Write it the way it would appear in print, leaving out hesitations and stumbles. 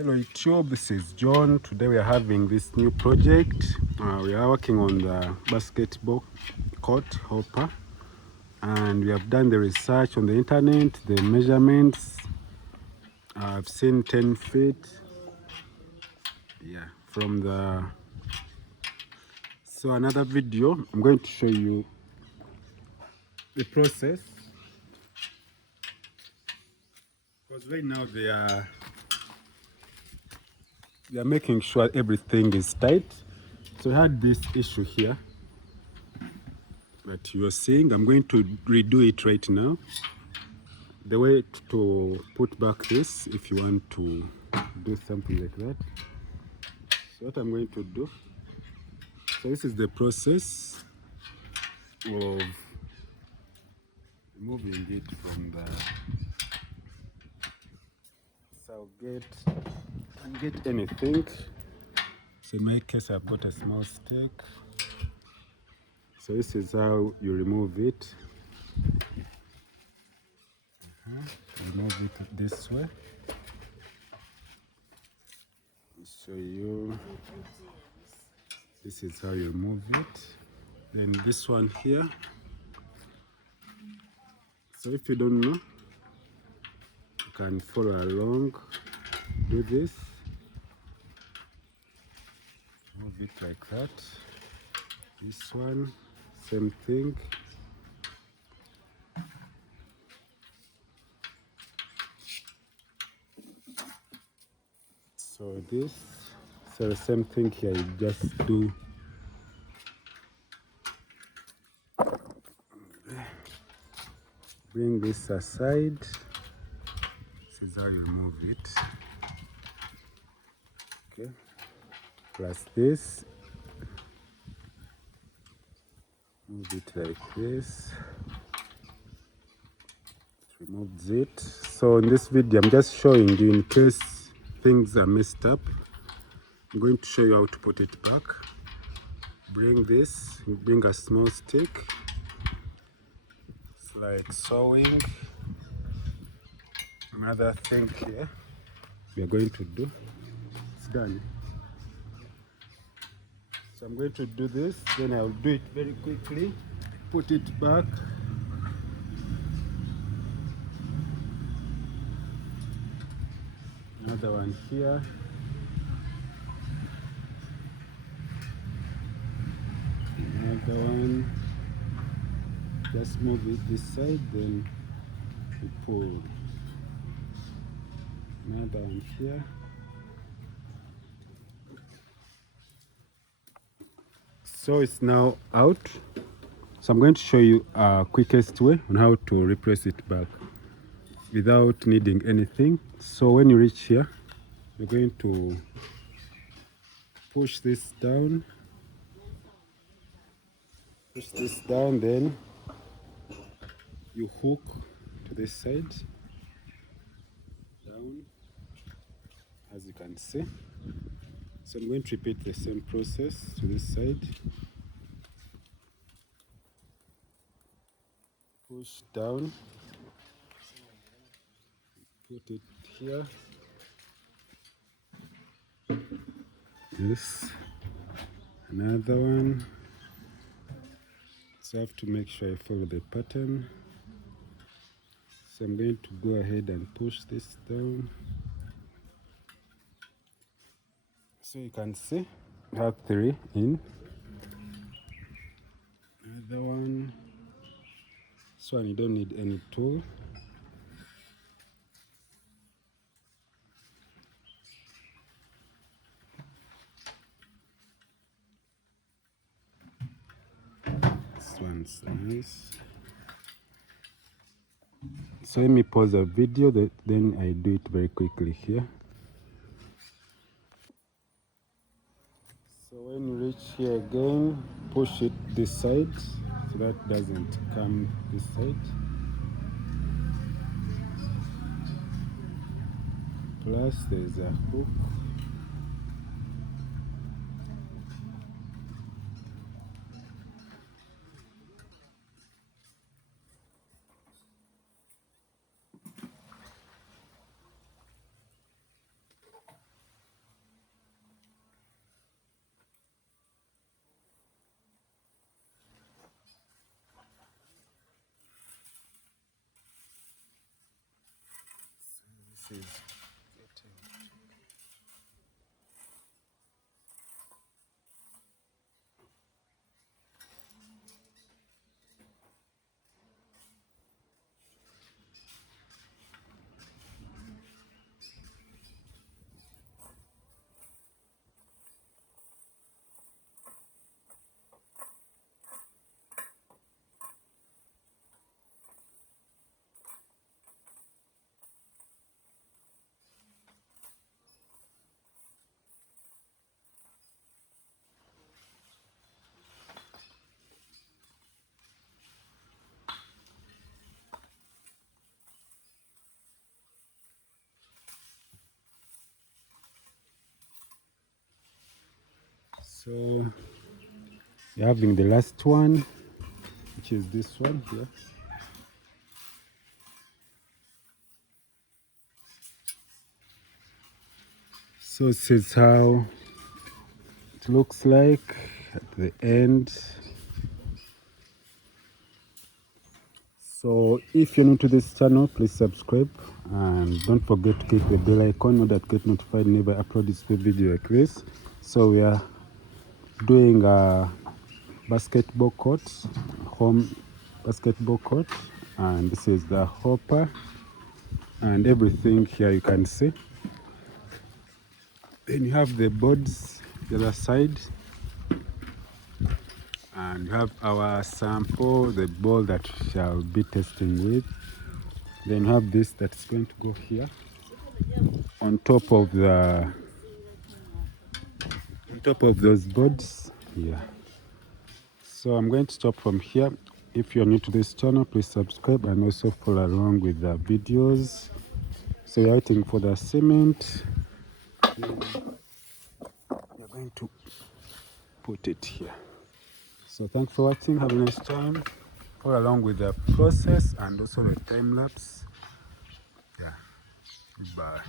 Hello YouTube, this is John. Today we are having this new project. We are working on the basketball court hopper, and we have done the research on the internet, the measurements. I've seen 10 feet, yeah, from the... So another video, I'm going to show you the process, because right now they are making sure everything is tight. So I had this issue here that you are seeing. I'm going to redo it right now. The way to put back this, if you want to do something like that. So what I'm going to do, so this is the process of removing it from the... So get anything. So in my case, I've got a small stick. So this is how you remove it. Remove it this way. Show you. This is how you remove it. Then this one here. So if you don't know, you can follow along. Do this. Move it like that. This one, same thing. So this, so the same thing here, you just do. Bring this aside. This is how you remove it. Okay. Plus this. Move it like this. It removes it. So in this video, I'm just showing you in case things are messed up. I'm going to show you how to put it back. Bring this, bring a small stick. It's like sewing. Another thing here we are going to do. It's done. So I'm going to do this, then I'll do it very quickly. Put it back. Another one here. Another one. Just move it this side, then you pull. Another one here. So it's now out. So I'm going to show you a quickest way on how to replace it back without needing anything. So when you reach here, you're going to push this down. Push this down, then you hook to this side. Down, as you can see. So I'm going to repeat the same process to this side. Push down. Put it here. This. Another one. So I have to make sure I follow the pattern. So I'm going to go ahead and push this down. So you can see I have 3 in. Another one. This one you don't need any tool. This one's nice. So let me pause the video, then I do it very quickly here. So when you reach here again, push it this side so that doesn't come this side. Plus there's a hook. this is getting. So we're having the last one, which is this one here. So this is how it looks like at the end. So if you're new to this channel, please subscribe and don't forget to click the bell icon in order to get notified whenever I upload this new video like this. So we are doing a basketball court, home basketball court, and this is the hopper and everything here you can see. Then you have the boards the other side, and you have our sample, the ball that we shall be testing with. Then you have this that's going to go here on top of those boards here. So I'm going to stop from here. If you're new to this channel, please subscribe and also follow along with the videos. So we're waiting for the cement. We're going to put it here. So thanks for watching. Have a nice time. Follow along with the process and also the time lapse. Yeah. Bye.